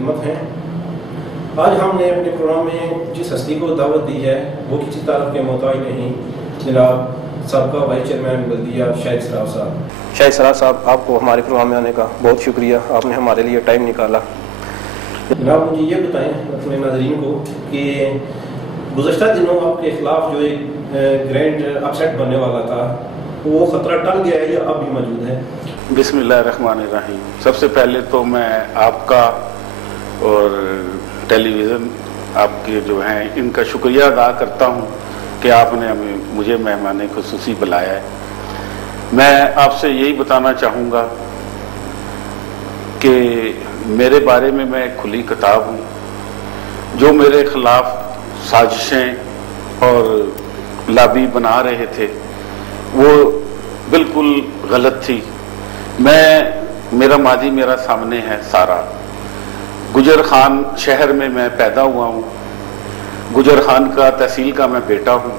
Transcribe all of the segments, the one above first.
خدمت ہیں۔ آج ہم نے اپنے پروگرام میں جس ہستی کو دعوت دی ہے وہ کسی تعارف کے محتاج نہیں، جناب سابقہ وائس چیئرمین بلدیہ شاہد سراف صاحب۔ شاہد سراف صاحب، آپ کو ہمارے پروگرام میں آنے کا بہت شکریہ، آپ نے ہمارے لیے ٹائم نکالا۔ جناب مجھے یہ بتائیں اپنے ناظرین کو کہ گزشتہ دنوں آپ کے خلاف جو ایک گرینڈ اپسیٹ بننے والا تھا وہ خطرہ ٹل گیا ہے یا اب بھی موجود ہے؟ بسم اللہ الرحمن الرحیم۔ سب سے پہلے تو میں آپ کا اور ٹیلی ویژن آپ کے جو ہیں ان کا شکریہ ادا کرتا ہوں کہ آپ نے مجھے مہمان خصوصی بلایا ہے۔ میں آپ سے یہی بتانا چاہوں گا کہ میرے بارے میں ایک کھلی کتاب ہوں۔ جو میرے خلاف سازشیں اور لابی بنا رہے تھے وہ بالکل غلط تھی۔ میرا ماضی میرا سامنے ہے سارا۔ گجر خان شہر میں پیدا ہوا ہوں، گجر خان کا تحصیل کا میں بیٹا ہوں۔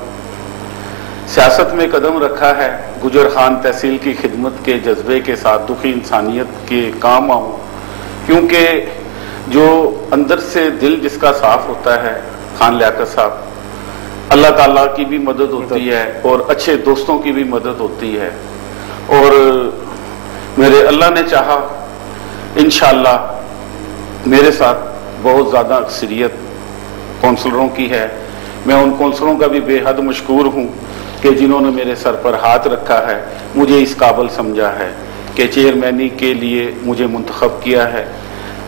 سیاست میں قدم رکھا ہے گجر خان تحصیل کی خدمت کے جذبے کے ساتھ دکھی انسانیت کے کام آؤں، کیونکہ جو اندر سے دل جس کا صاف ہوتا ہے خان لیاقت صاحب، اللہ تعالیٰ کی بھی مدد ہوتی ہے اور اچھے دوستوں کی بھی مدد ہوتی ہے، اور میرے اللہ نے چاہا انشاءاللہ میرے ساتھ بہت زیادہ اکثریت کونسلروں کی ہے۔ میں ان کونسلروں کا بھی بے حد مشکور ہوں کہ جنہوں نے میرے سر پر ہاتھ رکھا ہے، مجھے اس قابل سمجھا ہے کہ چیئرمینی کے لیے مجھے منتخب کیا ہے۔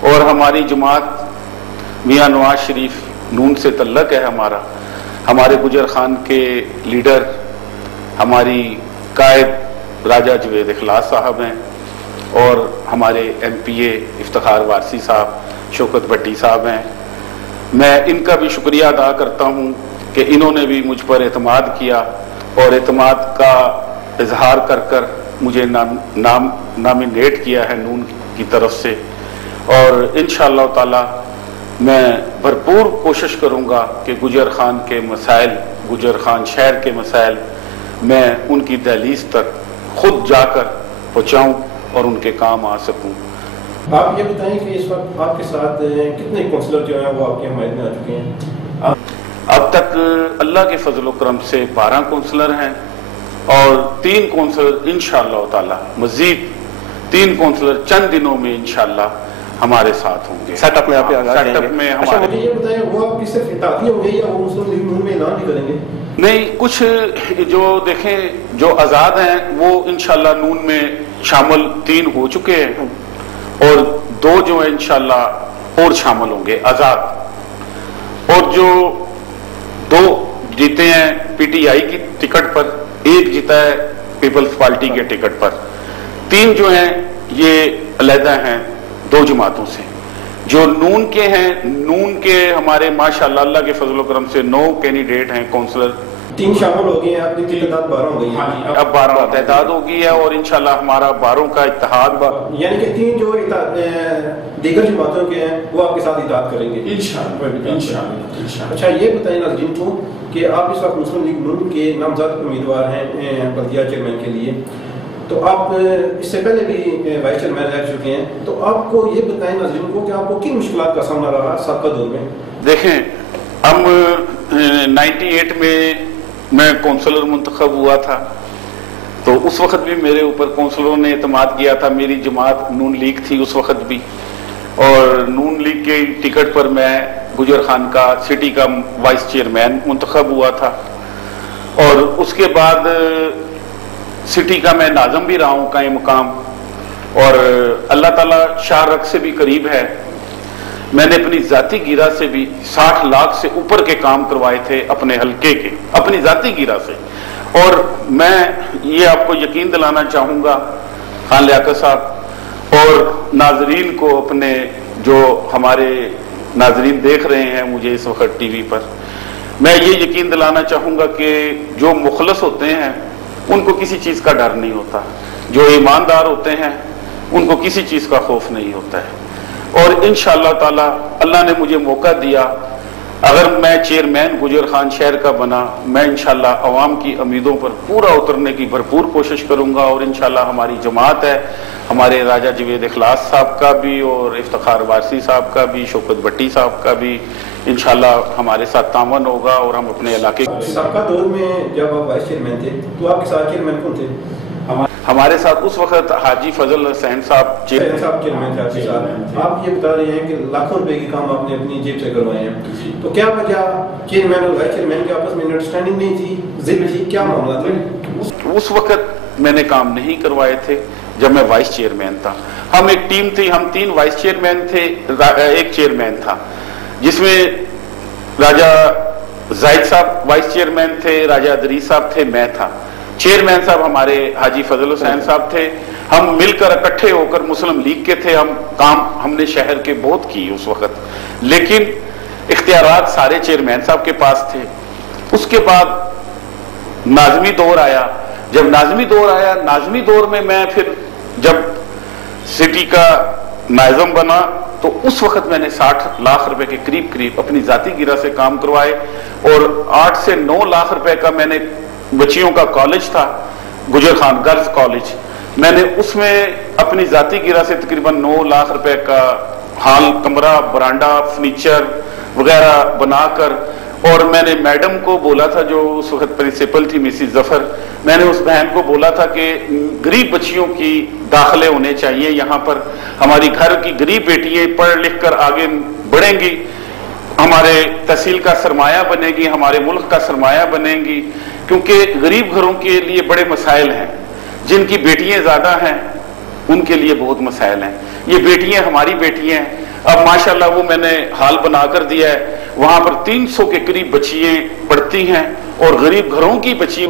اور ہماری جماعت میاں نواز شریف نون سے تعلق ہے ہمارے گجر خان کے لیڈر ہماری قائد راجہ جوید اخلاص صاحب ہیں، اور ہمارے ایم پی اے افتخار وارسی صاحب، شوکت بھٹی صاحب ہیں۔ میں ان کا بھی شکریہ ادا کرتا ہوں کہ انہوں نے بھی مجھ پر اعتماد کیا اور اعتماد کا اظہار کر مجھے نامینیٹ کیا ہے نون کی طرف سے، اور انشاءاللہ تعالی میں بھرپور کوشش کروں گا کہ گجر خان کے مسائل، گجر خان شہر کے مسائل میں ان کی دہلیز تک خود جا کر پہنچاؤں اور ان کے کام آ سکوں۔ آپ یہ بتائیں کہ اس وقت آپ کے ساتھ کتنے کونسلر جو ہیں وہ آپ کی حمایت میں آ چکے ہیں؟ اب تک اللہ کے فضل و کرم سے 12 کونسلر ہیں، اور 3 کونسلر انشاءاللہ تعالی، مزید 3 کونسلر چند دنوں میں انشاءاللہ ہمارے ساتھ ہوں گے۔ سیٹ اپ میں آپ کے آگاہ سیٹ اپ میں اچھا مجھے یہ بتائیں وہ آپ کی صرف اطاعتی ہوں گے یا وہ مسلم لیگ نون میں اعلان بھی کریں گے؟ نہیں، کچھ جو دیکھیں جو آزاد ہیں وہ انشاءاللہ نون میں شامل 3 ہو چکے ہیں، اور 2 جو ہیں انشاءاللہ اور شامل ہوں گے آزاد، اور جو 2 جیتے ہیں پی ٹی آئی کی ٹکٹ پر، 1 جیتا ہے پیپلز پارٹی کے ٹکٹ پر، 3 جو ہیں یہ علیحدہ ہیں 2 جماعتوں سے۔ جو نون کے ہیں، نون کے ہمارے ماشاءاللہ اللہ کے فضل و کرم سے 9 کینڈیڈیٹ ہیں کونسلر، 3 شامل ہو گئے ہیں، اپنی تعداد 12 ہو گئی ہے، اب 12 تعداد ہو گئی ہے، اور انشاءاللہ ہمارا 12 کا اتحاد، یعنی کہ 3 جو دیگر جماعتوں کے ہیں وہ آپ کے ساتھ اتحاد کریں گے انشاءاللہ۔ اچھا یہ بتائیں ناظرین کو کہ آپ اس وقت مسلم لیگ نون کے نامزد امیدوار ہیں بلدیہ چیئرمین کے لیے، تو آپ اس سے پہلے بھی وائس چیئرمین رہ چکے ہیں، تو آپ کو یہ بتائیں ناظرین کو کہ آپ کو کن مشکلات کا سامنا رہا سابقہ دور میں؟ دیکھیں ہم 98 میں کونسلر منتخب ہوا تھا، تو اس وقت بھی میرے اوپر کونسلروں نے اعتماد کیا تھا، میری جماعت نون لیگ تھی اس وقت بھی، اور نون لیگ کے ٹکٹ پر میں گجر خان کا سٹی کا وائس چیئرمین منتخب ہوا تھا، اور اس کے بعد سٹی کا میں ناظم بھی رہا ہوں قائم مقام، اور اللہ تعالیٰ شاہ رخ سے بھی قریب ہے۔ میں نے اپنی ذاتی گیرہ سے بھی 60 لاکھ سے اوپر کے کام کروائے تھے اپنے حلقے کے، اپنی ذاتی گیرہ سے، اور میں یہ آپ کو یقین دلانا چاہوں گا خان لیاقت صاحب اور ناظرین کو، اپنے جو ہمارے ناظرین دیکھ رہے ہیں مجھے اس وقت ٹی وی پر، میں یہ یقین دلانا چاہوں گا کہ جو مخلص ہوتے ہیں ان کو کسی چیز کا ڈر نہیں ہوتا، جو ایماندار ہوتے ہیں ان کو کسی چیز کا خوف نہیں ہوتا ہے، اور انشاءاللہ تعالی اللہ نے مجھے موقع دیا اگر میں چیئرمین گجر خان شہر کا بنا، میں انشاءاللہ عوام کی امیدوں پر پورا اترنے کی بھرپور کوشش کروں گا، اور انشاءاللہ ہماری جماعت ہے، ہمارے راجہ جوید اخلاص صاحب کا بھی اور افتخار وارسی صاحب کا بھی، شوکت بھٹی صاحب کا بھی انشاءاللہ ہمارے ساتھ تعاون ہوگا، اور ہم اپنے علاقے سابقہ دور میں جب آپ وائس چیئرمین تھے تو آپ کے ساتھ چیئرمین کون تھے؟ ہمارے ساتھ اس وقت حاجی فضل حسین صاحب چیئرمین تھے آپ کے ساتھ۔ آپ یہ بتا رہے ہیں کہ لاکھوں روپے کے کام آپ نے اپنی جیب سے کروائے ہیں، تو کیا وجہ چیئرمین اور وائس چیئرمین کے آپس میں انڈرسٹینڈنگ نہیں تھی، ذل تھی، کیا معاملہ تھا؟ اس وقت میں نے کام نہیں کروائے تھے جب میں وائس چیئرمین تھا۔ ہم ایک ٹیم تھی، ہم 3 وائس چیئرمین تھے، ایک چیئرمین تھا، جس میں راجہ زاہد صاحب وائس چیئرمین تھے، راجہ ادریس صاحب تھے، میں تھا۔ چیئرمین صاحب ہمارے حاجی فضل حسین صاحب تھے۔ ہم مل کر اکٹھے ہو کر مسلم لیگ کے تھے، ہم نے شہر کے بہت کی اس وقت، لیکن اختیارات سارے چیئرمین صاحب کے پاس تھے۔ اس کے بعد ناظمی دور آیا، جب ناظمی دور میں میں پھر جب سٹی کا ناظم بنا تو اس وقت میں نے 60 لاکھ روپے کے قریب اپنی ذاتی گرہ سے کام کروائے، اور 8 سے 9 لاکھ روپے کا میں نے بچیوں کا کالج تھا گجر خان گرلز کالج، میں نے اس میں اپنی ذاتی گرہ سے تقریباً 9 لاکھ روپے کا ہال، کمرہ، برانڈا، فرنیچر وغیرہ بنا کر، اور میں نے میڈم کو بولا تھا جو اس وقت پرنسپل تھی مسز ظفر، میں نے اس بہن کو بولا تھا کہ غریب بچیوں کی داخلے ہونے چاہیے یہاں پر، ہماری گھر کی غریب بیٹیاں پڑھ لکھ کر آگے بڑھیں گی، ہمارے تحصیل کا سرمایہ بنے گی، ہمارے ملک کا سرمایہ بنے گی، کیونکہ غریب گھروں کے لیے بڑے مسائل ہیں، جن کی بیٹیاں زیادہ ہیں ان کے لیے بہت مسائل ہیں، یہ بیٹیاں ہماری بیٹیاں ہیں۔ اب ماشاءاللہ وہ میں نے حال بنا کر دیا ہے، وہاں پر 300 کے قریب بچیاں پڑھتی ہیں، اور غریب گھروں کی بچیاں،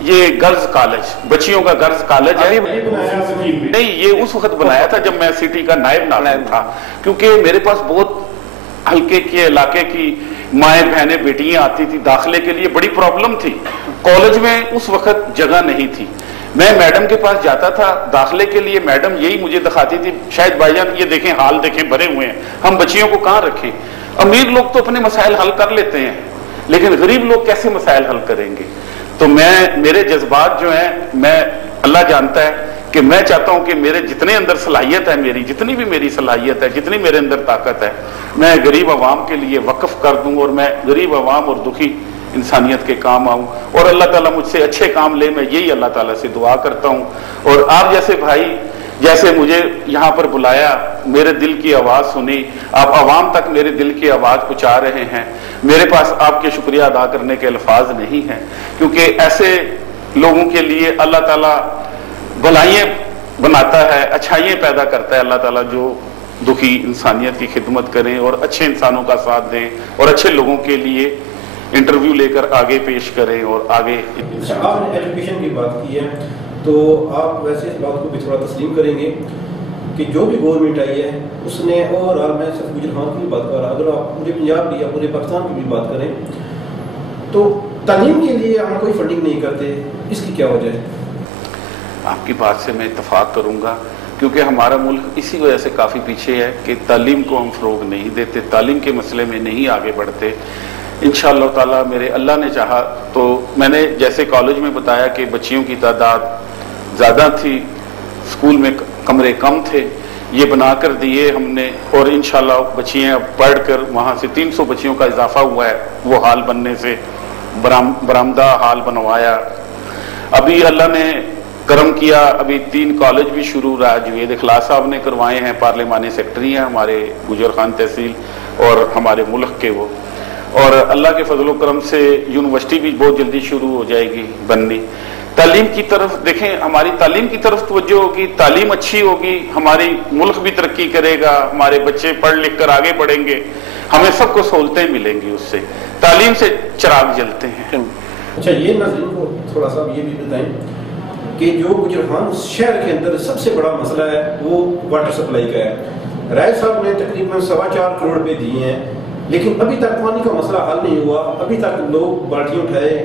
یہ گرلز کالج، بچیوں کا گرلز کالج ہے۔ نہیں، یہ اس وقت بنایا تھا جب میں سٹی کا نائب ناظم تھا، کیونکہ میرے پاس بہت ہلکے کے علاقے کی مائیں بہنیں بیٹیاں آتی تھی، داخلے کے لیے بڑی پرابلم تھی، کالج میں اس وقت جگہ نہیں تھی، میں میڈم کے پاس جاتا تھا داخلے کے لیے، میڈم یہی مجھے دکھاتی تھی، شاید بھائی جان یہ دیکھیں حال دیکھیں بھرے ہوئے ہیں، ہم بچیوں کو کہاں رکھیں؟ امیر لوگ تو اپنے مسائل حل کر لیتے ہیں، لیکن غریب لوگ کیسے مسائل حل کریں گے؟ تو میرے جذبات جو ہیں، میں اللہ جانتا ہے کہ میں چاہتا ہوں کہ میرے جتنے اندر صلاحیت ہے، جتنی بھی میری صلاحیت ہے، جتنی میرے اندر طاقت ہے، میں غریب عوام کے لیے وقف کر دوں، اور میں غریب عوام اور دکھی انسانیت کے کام آؤں، اور اللہ تعالیٰ مجھ سے اچھے کام لے، میں یہی اللہ تعالیٰ سے دعا کرتا ہوں۔ اور آپ جیسے بھائی جیسے مجھے یہاں پر بلایا، میرے دل کی آواز سنی، آپ عوام تک میرے دل کی آواز پہنچا رہے ہیں، میرے پاس آپ کے شکریہ ادا کرنے کے الفاظ نہیں ہیں، کیونکہ ایسے لوگوں کے لیے اللہ تعالیٰ بھلائیاں بناتا ہے، اچھائیاں پیدا کرتا ہے اللہ تعالیٰ، جو دکھی انسانیت کی خدمت کریں اور اچھے انسانوں کا ساتھ دیں اور اچھے لوگوں کے لیے انٹرویو لے کر آگے پیش کریں اور آگے۔ آپ نے ایجوکیشن کی بات کی ہے، تو آپ ویسے اس بات کو بھی تھوڑا تسلیم کریں گے کہ جو بھی گورنمنٹ آئی ہے اس نے اوور آل، میں صرف گجر خان کی بھی بات کر رہا، اگر آپ پورے پنجاب کی یا پورے پاکستان کی بھی بات کریں تو تعلیم کے لیے ہم کوئی فنڈنگ نہیں کرتے، اس کی کیا وجہ ہے؟ آپ کی بات سے میں اتفاق کروں گا، کیونکہ ہمارا ملک اسی وجہ سے کافی پیچھے ہے کہ تعلیم کو ہم فروغ نہیں دیتے، تعلیم کے مسئلے میں نہیں آگے بڑھتے۔ انشاءاللہ تعالیٰ میرے اللہ نے چاہا تو میں نے جیسے کالج میں بتایا کہ بچیوں کی تعداد زیادہ تھی، اسکول میں کمرے کم تھے، یہ بنا کر دیے ہم نے، اور انشاءاللہ بچیاں پڑھ کر وہاں سے 300 بچیوں کا اضافہ ہوا ہے، وہ حال بننے سے برآمدہ حال بنوایا۔ ابھی اللہ نے کرم کیا، ابھی 3 کالج بھی شروع رہا، جوید اخلاص صاحب نے کروائے ہیں، پارلیمانی سیکرٹری ہیں ہمارے گجر خان تحصیل اور ہمارے ملک کے وہ، اور اللہ کے فضل و کرم سے یونیورسٹی بھی بہت جلدی شروع ہو جائے گی بننی۔ تعلیم کی طرف دیکھیں، ہماری تعلیم کی طرف توجہ ہوگی، تعلیم اچھی ہوگی، ہماری ملک بھی ترقی کرے گا، ہمارے بچے پڑھ لکھ کر آگے بڑھیں گے، ہمیں سب کو سہولتیں ملیں گی، اس سے تعلیم سے چراغ جلتے ہیں۔ اچھا، یہ ناظرین کو تھوڑا سا یہ بھی بتائیں کہ جو گجر خان شہر کے اندر سب سے بڑا مسئلہ ہے وہ واٹر سپلائی کا ہے۔ رائے صاحب نے تقریباً 4.25 کروڑ روپے دیے ہیں، لیکن ابھی تک پانی کا مسئلہ حل نہیں ہوا، ابھی تک لوگ بالٹیاں اٹھائے،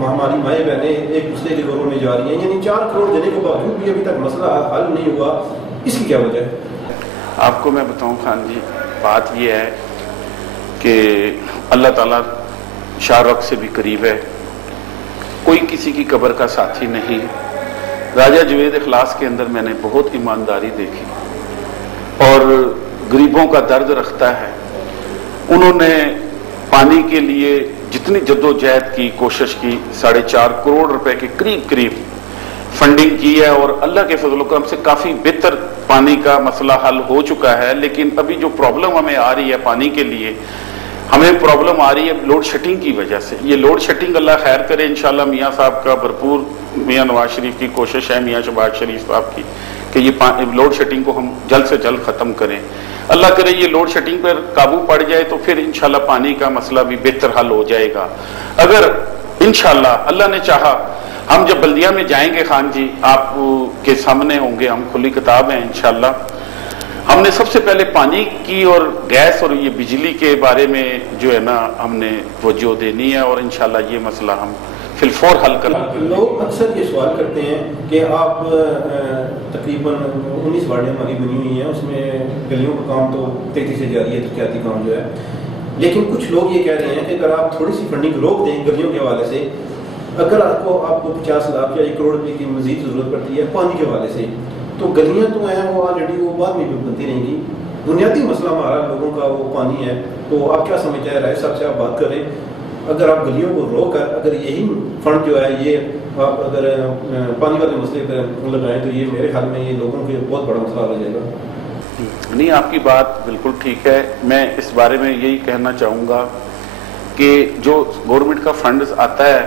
ہماری مائیں بہنیں ایک دوسرے کے گھروں میں جا رہی ہیں، یعنی 4 کروڑ دینے کے باوجود بھی ابھی تک مسئلہ حل نہیں ہوا، اس کی کیا وجہ ہے؟ آپ کو میں بتاؤں خان جی، بات یہ ہے کہ اللہ تعالیٰ شاہ رخ سے بھی قریب ہے، کوئی کسی کی قبر کا ساتھی نہیں۔ راجہ جوید اخلاص کے اندر میں نے بہت ایمانداری دیکھی اور غریبوں کا درد رکھتا ہے۔ انہوں نے پانی کے لیے جتنی جدوجہد کی، کوشش کی، 4.5 کروڑ روپے کے قریب فنڈنگ کی ہے، اور اللہ کے فضل و کرم سے کافی بہتر پانی کا مسئلہ حل ہو چکا ہے۔ لیکن ابھی جو پرابلم ہمیں آ رہی ہے پانی کے لیے، ہمیں پرابلم آ رہی ہے لوڈ شیڈنگ کی وجہ سے۔ یہ لوڈ شیڈنگ اللہ خیر کرے، انشاءاللہ میاں صاحب کا بھرپور، میاں نواز شریف کی کوشش ہے، میاں شہباز شریف صاحب کی، کہ یہ لوڈ شیڈنگ کو ہم جلد سے جلد ختم کریں۔ اللہ کرے یہ لوڈ شیڈنگ پر قابو پڑ جائے تو پھر انشاءاللہ پانی کا مسئلہ بھی بہتر حل ہو جائے گا۔ اگر انشاءاللہ اللہ نے چاہا ہم جب بلدیہ میں جائیں گے، خان جی آپ کے سامنے ہوں گے، ہم کھلی کتاب ہیں انشاءاللہ۔ ہم نے سب سے پہلے پانی کی اور گیس اور یہ بجلی کے بارے میں جو ہے نا ہم نے توجہ دینی ہے، اور انشاءاللہ یہ مسئلہ ہم فی الفور حل کر لیں۔ لوگ اکثر یہ سوال کرتے ہیں کہ آپ تقریباً 19 وارڈیں ہماری بنی ہوئی ہیں، اس میں گلیوں کا کام تو تیزی سے جاری ہے، ترقیاتی کام جو ہے، لیکن کچھ لوگ یہ کہہ رہے ہیں کہ اگر آپ تھوڑی سی فنڈنگ روک دیں گلیوں کے حوالے سے، اگر آپ کو 50 لاکھ یا 1 کروڑ روپے کی مزید ضرورت پڑتی ہے پانی کے حوالے سے، تو گلیاں تو ہیں وہ آلریڈی وہ بعد میں بھی بنتی رہیں گی۔ بنیادی مسئلہ ہمارا لوگوں کا وہ پانی ہے۔ تو آپ کیا سمجھتے ہیں؟ رائے صاحب سے آپ بات کریں، اگر آپ گلیوں کو روک کر اگر یہی فنڈ جو ہے یہ آپ اگر پانی والے مسئلے پر لگائیں تو یہ میرے خیال میں یہ لوگوں کے بہت بڑا مسئلہ ہو جائے گا۔ نہیں، آپ کی بات بالکل ٹھیک ہے۔ میں اس بارے میں یہی کہنا چاہوں گا کہ جو گورنمنٹ کا فنڈز آتا ہے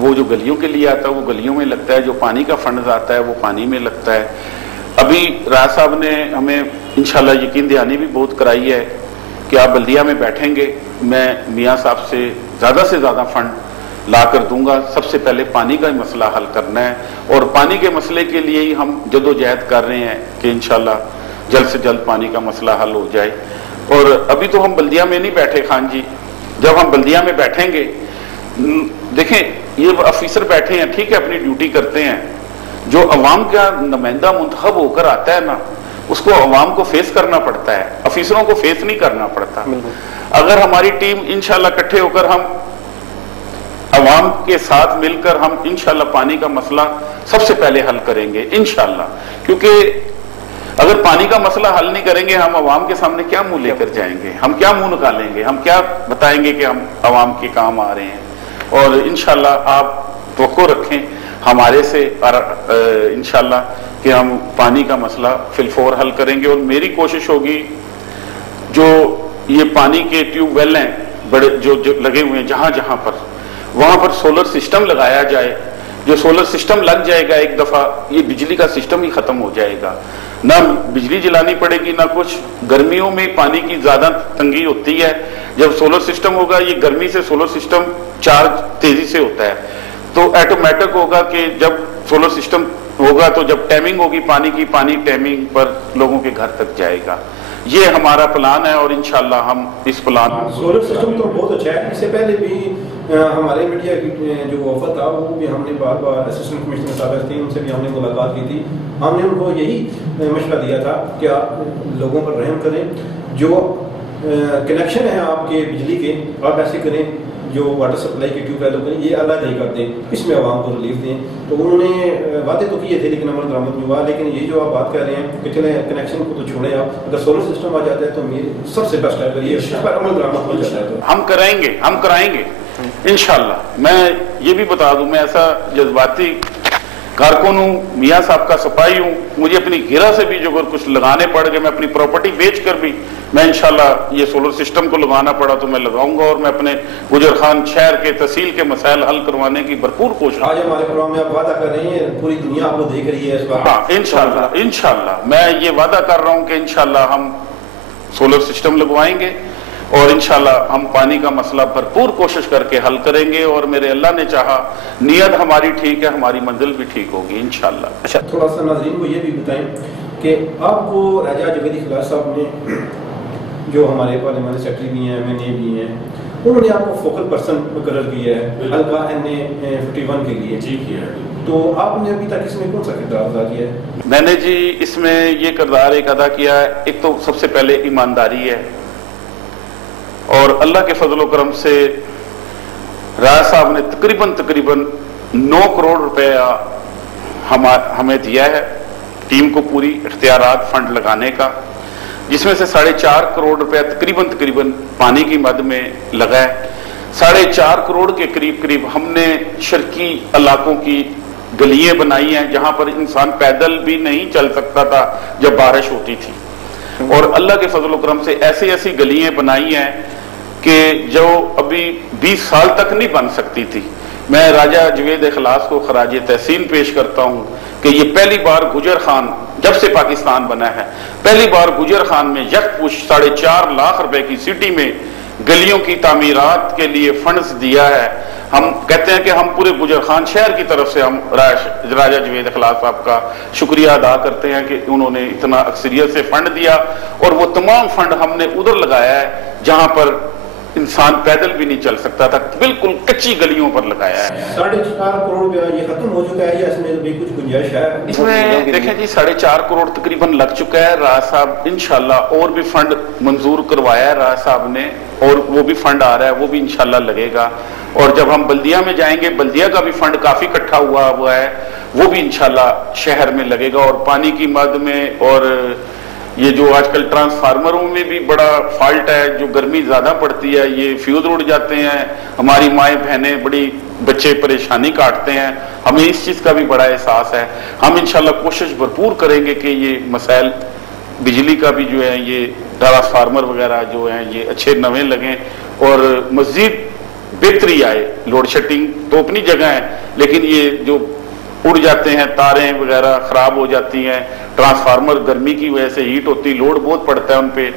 وہ جو گلیوں کے لیے آتا ہے وہ گلیوں میں لگتا ہے، جو پانی کا فنڈز آتا ہے وہ پانی میں لگتا ہے۔ ابھی راج صاحب نے ہمیں انشاءاللہ یقین دہانی بھی بہت کرائی ہے کہ آپ بلدیہ میں بیٹھیں گے، میں میاں صاحب سے زیادہ فنڈ لا کر دوں گا۔ سب سے پہلے پانی کا مسئلہ حل کرنا ہے، اور پانی کے مسئلے کے لیے ہی ہم جدوجہد کر رہے ہیں کہ انشاءاللہ جلد سے جلد پانی کا مسئلہ حل ہو جائے۔ اور ابھی تو ہم بلدیہ میں نہیں بیٹھے خان جی، جب ہم بلدیہ میں بیٹھیں گے، دیکھیں یہ افیسر بیٹھے ہیں، ٹھیک ہے، اپنی ڈیوٹی کرتے ہیں، جو عوام کا نمائندہ منتخب ہو کر آتا ہے نا، اس کو عوام کو فیس کرنا پڑتا ہے، افیسروں کو فیس نہیں کرنا پڑتا۔ اگر ہماری ٹیم انشاءاللہ اکٹھے ہو کر ہم عوام کے ساتھ مل کر ہم انشاءاللہ پانی کا مسئلہ سب سے پہلے حل کریں گے انشاءاللہ، کیونکہ اگر پانی کا مسئلہ حل نہیں کریں گے ہم عوام کے سامنے کیا منہ لے کر جائیں گے، ہم کیا منہ نکالیں گے، ہم کیا بتائیں گے کہ ہم عوام کے کام آ رہے ہیں۔ اور انشاءاللہ آپ توقع رکھیں ہمارے سے، اور انشاءاللہ کہ ہم پانی کا مسئلہ فی الفور حل کریں گے۔ اور میری کوشش ہوگی جو یہ پانی کے ٹیوب ویل ہیں بڑے جو لگے ہوئے ہیں جہاں پر، وہاں پر سولر سسٹم لگایا جائے۔ جو سولر سسٹم لگ جائے گا ایک دفعہ، یہ بجلی کا سسٹم ہی ختم ہو جائے گا، نہ بجلی جلانی پڑے گی نہ کچھ۔ گرمیوں میں پانی کی زیادہ تنگی ہوتی ہے، جب سولر سسٹم ہوگا، یہ گرمی سے سولر سسٹم چارج تیزی سے ہوتا ہے، تو ایٹومیٹک ہوگا کہ جب سولر سسٹم ہوگا تو جب ٹائمنگ ہوگی پانی کی، پانی ٹائمنگ پر لوگوں کے گھر تک جائے گا۔ یہ ہمارا پلان ہے، اور انشاءاللہ ہم اس پلان سولر سسٹم تو بہت اچھا ہے۔ اس سے پہلے بھی ہمارے میڈیا کی جو وفد تھا وہ بھی ہم نے بار اسسٹنٹ کمشنر صاحب تھے، ان سے بھی ہم نے ملاقات کی تھی، ہم نے ان کو یہی مشورہ دیا تھا کہ آپ لوگوں پر رحم کریں، جو کنیکشن ہیں آپ کے بجلی کے آپ ایسے کریں، جو واٹر سپلائی کے ٹیوب ویلوں کریں یہ اللہ نہیں کر دیں، اس میں عوام کو ریلیف دیں۔ تو انہوں نے وعدے تو کیے تھے لیکن عمل درآمد نہیں ہوا۔ لیکن یہ جو آپ بات کر رہے ہیں کہ چلیں کنیکشن کو تو چھوڑیں آپ، اگر سولر سسٹم آ جاتا ہے تو میری سب سے بیسٹ ہے، اگر یہ اس پر عمل درآمد ہو جاتا ہے تو ہم کرائیں گے انشاءاللہ۔ میں یہ بھی بتا دوں، میں ایسا جذباتی کارکن ہوں، میاں صاحب کا سپاہی ہوں، مجھے اپنی گرہ سے بھی جو اگر کچھ لگانے پڑ گئے، میں اپنی پراپرٹی بیچ کر بھی میں انشاءاللہ یہ سولر سسٹم کو لگانا پڑا تو میں لگاؤں گا، اور میں اپنے گجر خان شہر کے تحصیل کے مسائل حل کروانے کی بھرپور کوشش۔ آج ہمارے پروگرام میں آپ وعدہ کر رہے ہیں، پوری دنیا آپ کو دیکھ رہی ہے اس بار۔ ہاں انشاءاللہ میں یہ وعدہ کر رہا ہوں کہ انشاءاللہ ہم سولر سسٹم لگوائیں گے، اور انشاءاللہ ہم پانی کا مسئلہ بھرپور کوشش کر کے حل کریں گے، اور میرے اللہ نے چاہا نیت ہماری ٹھیک ہے، ہماری منزل بھی ٹھیک ہوگی انشاءاللہ۔ اچھا، تھوڑا سا ناظرین کو یہ بھی بتائیں کہ آپ کو راجہ جوید اخلاص صاحب نے جو ہمارے پارلیمانی سیکرٹری بھی ہیں، ایم این اے بھی ہیں، انہوں نے آپ کو فوکل پرسن مقرر کیا ہے حلقہ NA51 کے لیے، جی کیا ہے، تو آپ نے ابھی تک اس میں کون سا کردار ادا کیا ہے؟ میں نے جی اس میں یہ کردار ایک ادا کیا ہے، ایک تو سب سے پہلے ایمانداری ہے، اور اللہ کے فضل و کرم سے راجہ صاحب نے تقریباً 9 کروڑ روپیہ ہمیں دیا ہے ٹیم کو پوری اختیارات فنڈ لگانے کا، جس میں سے 4.5 کروڑ روپیہ تقریباً پانی کی مد میں لگا ہے۔ 4.5 کروڑ کے قریب ہم نے شرقی علاقوں کی گلیاں بنائی ہیں جہاں پر انسان پیدل بھی نہیں چل سکتا تھا جب بارش ہوتی تھی، اور اللہ کے فضل و کرم سے ایسی گلیاں بنائی ہیں کہ جو ابھی 20 سال تک نہیں بن سکتی تھی۔ میں راجہ جوید اخلاص کو خراج تحسین پیش کرتا ہوں کہ یہ پہلی بار گجر خان جب سے پاکستان بنا ہے، پہلی بار گجر خان میں یک پوش 4.5 لاکھ روپے کی سٹی میں گلیوں کی تعمیرات کے لیے فنڈز دیا ہے۔ ہم کہتے ہیں کہ ہم پورے گجر خان شہر کی طرف سے ہم راجہ جوید اخلاص صاحب کا شکریہ ادا کرتے ہیں کہ انہوں نے اتنا اکثریت سے فنڈ دیا، اور وہ تمام فنڈ ہم نے ادھر لگایا ہے جہاں پر انسان پیدل بھی نہیں چل سکتا تھا، بالکل کچی گلیوں پر لگایا ہے۔ 4.5 کروڑ روپیہ یہ ختم ہو چکا ہے یا اس میں بھی کچھ گنجائش ہے؟ اس میں دیکھیں جی 4.5 کروڑ تقریباً لگ چکا ہے۔ راجہ صاحب انشاءاللہ اور بھی فنڈ منظور کروایا ہے راجہ صاحب نے، اور وہ بھی فنڈ آ رہا ہے، وہ بھی انشاءاللہ لگے گا۔ اور جب ہم بلدیہ میں جائیں گے، بلدیہ کا بھی فنڈ کافی اکٹھا ہوا ہے، وہ بھی انشاءاللہ شہر میں لگے گا۔ اور پانی کی مد میں، اور یہ جو آج کل ٹرانسفارمروں میں بھی بڑا فالٹ ہے، جو گرمی زیادہ پڑتی ہے، یہ فیوز اڑ جاتے ہیں، ہماری مائیں بہنیں بڑی بچے پریشانی کاٹتے ہیں، ہمیں اس چیز کا بھی بڑا احساس ہے۔ ہم انشاءاللہ کوشش بھرپور کریں گے کہ یہ مسائل بجلی کا بھی جو ہے، یہ ٹرانسفارمر وغیرہ جو ہیں یہ اچھے نویں لگیں اور مزید بہتری آئے۔ لوڈ شیڈنگ تو اپنی جگہ ہے، لیکن یہ جو اڑ جاتے ہیں تاریں وغیرہ خراب ہو جاتی ہیں، ٹرانسفارمر گرمی کی وجہ سے ہیٹ ہوتی، لوڈ بہت پڑتا ہے ان پہ،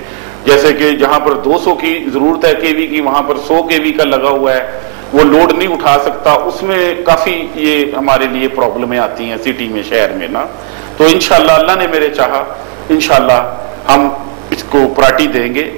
جیسے کہ جہاں پر 200 کی ضرورت ہے کے وی کی، وہاں پر 100 کے وی کا لگا ہوا ہے، وہ لوڈ نہیں اٹھا سکتا، اس میں کافی یہ ہمارے لیے پرابلمیں آتی ہیں سٹی میں، شہر میں نا۔ تو انشاءاللہ اللہ نے میرے چاہا انشاءاللہ ہم اس کو پراٹی دیں گے۔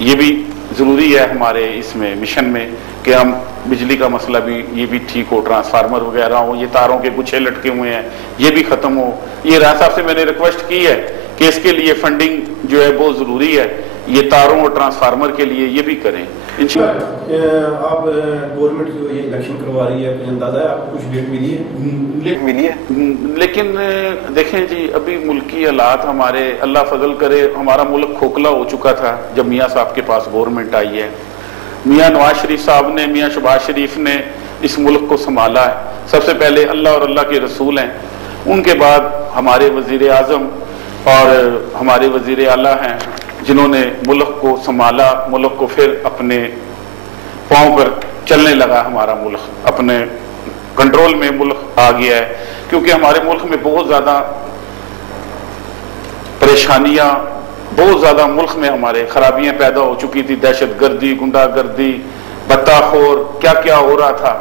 یہ بھی ضروری ہے ہمارے اس میں مشن میں کہ ہم بجلی کا مسئلہ بھی یہ بھی ٹھیک ہو، ٹرانسفارمر وغیرہ ہو، یہ تاروں کے گچھے لٹکے ہوئے ہیں یہ بھی ختم ہو۔ یہ راجہ صاحب سے میں نے ریکویسٹ کی ہے کہ اس کے لیے فنڈنگ جو ہے بہت ضروری ہے، یہ تاروں اور ٹرانسفارمر کے لیے یہ بھی کریں انشاءاللہ۔ آپ گورنمنٹ جو یہ الیکشن کروا رہی ہے، کچھ اندازہ ہے آپ کو، کچھ ڈیٹ ملی ہے؟ لیکن دیکھیں جی ابھی ملکی حالات ہمارے، اللہ فضل کرے، ہمارا ملک کھوکھلا ہو چکا تھا جب میاں صاحب کے پاس گورنمنٹ آئی ہے۔ میاں نواز شریف صاحب نے، میاں شہباز شریف نے اس ملک کو سنبھالا ہے۔ سب سے پہلے اللہ اور اللہ کے رسول ہیں، ان کے بعد ہمارے وزیر اعظم اور ہمارے وزیر اعلیٰ ہیں جنہوں نے ملک کو سنبھالا، ملک کو پھر اپنے پاؤں پر چلنے لگا، ہمارا ملک اپنے کنٹرول میں ملک آ گیا ہے۔ کیونکہ ہمارے ملک میں بہت زیادہ پریشانیاں، بہت زیادہ ملک میں ہمارے خرابیاں پیدا ہو چکی تھی، دہشت گردی، گنڈا گردی، بتا خور، کیا کیا ہو رہا تھا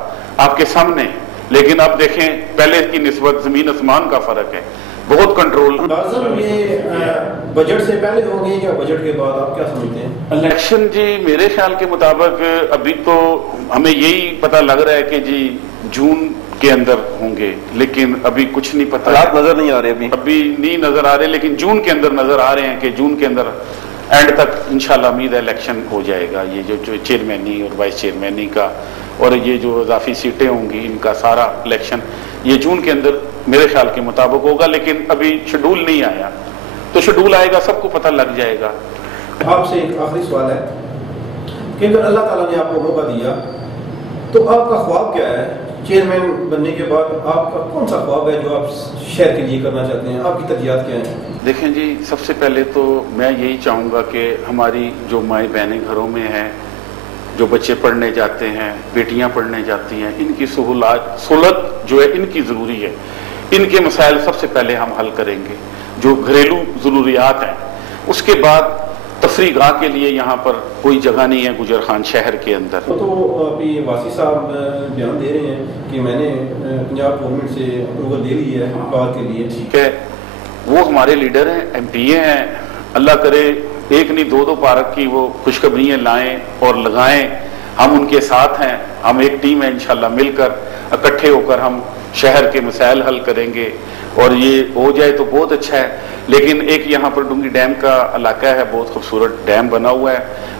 آپ کے سامنے۔ لیکن اب دیکھیں پہلے کی نسبت زمین آسمان کا فرق ہے، بہت کنٹرول۔ یہ بجٹ سے پہلے ہوں گے یا بجٹ کے بعد، آپ کیا سمجھتے ہیں؟ الیکشن جی میرے خیال کے مطابق ابھی تو ہمیں یہی پتہ لگ رہا ہے کہ جی جون کے اندر ہوں گے، لیکن ابھی کچھ نہیں پتہ، حالات نظر نہیں آ رہے، ابھی نہیں نظر آ رہے، لیکن جون کے اندر نظر آ رہے ہیں کہ جون کے اندر اینڈ تک انشاءاللہ امید ہے الیکشن ہو جائے گا، یہ جو چیئرمینی اور وائس چیئرمینی کا اور یہ جو اضافی سیٹیں ہوں گی ان کا سارا الیکشن یہ جون کے اندر میرے خیال کے مطابق ہوگا۔ لیکن ابھی شیڈول نہیں آیا، تو شیڈول آئے گا سب کو پتہ لگ جائے گا۔ آپ سے ایک آخری سوال ہے کہ اگر اللہ تعالیٰ نے آپ کو موقع دیا تو آپ کا خواب کیا ہے؟ چیئرمین بننے کے بعد آپ کا کون سا خواب ہے جو آپ شہر کے لیے کرنا چاہتے ہیں؟ آپ کی ترجیحات کیا ہیں؟ دیکھیں جی سب سے پہلے تو میں یہی چاہوں گا کہ ہماری جو مائیں بہنیں گھروں میں ہیں، جو بچے پڑھنے جاتے ہیں، بیٹیاں پڑھنے جاتی ہیں، ان کی سہولت جو ہے ان کی ضروری ہے، ان کے مسائل سب سے پہلے ہم حل کریں گے، جو گھریلو ضروریات ہیں۔ اس کے بعد تفریح گاہ کے لیے یہاں پر کوئی جگہ نہیں ہے گجر خان شہر کے اندر۔ تو ابھی واسی صاحب بیان دے رہے ہیں کہ میں نے پنجاب گورنمنٹ سے اپروول لے لی ہے کار کے لیے۔ ٹھیک ہے، وہ ہمارے لیڈر ہیں، ایم پی اے ہیں، اللہ کرے ایک نہیں دو پارک کی وہ خوشخبریاں لائیں اور لگائیں، ہم ان کے ساتھ ہیں، ہم ایک ٹیم ہے انشاءاللہ، مل کر اکٹھے ہو کر ہم شہر کے مسائل حل کریں گے، اور یہ ہو جائے تو بہت اچھا ہے۔ لیکن ایک یہاں پر ڈونگی ڈیم کا علاقہ ہے، بہت خوبصورت ڈیم بنا ہوا ہے،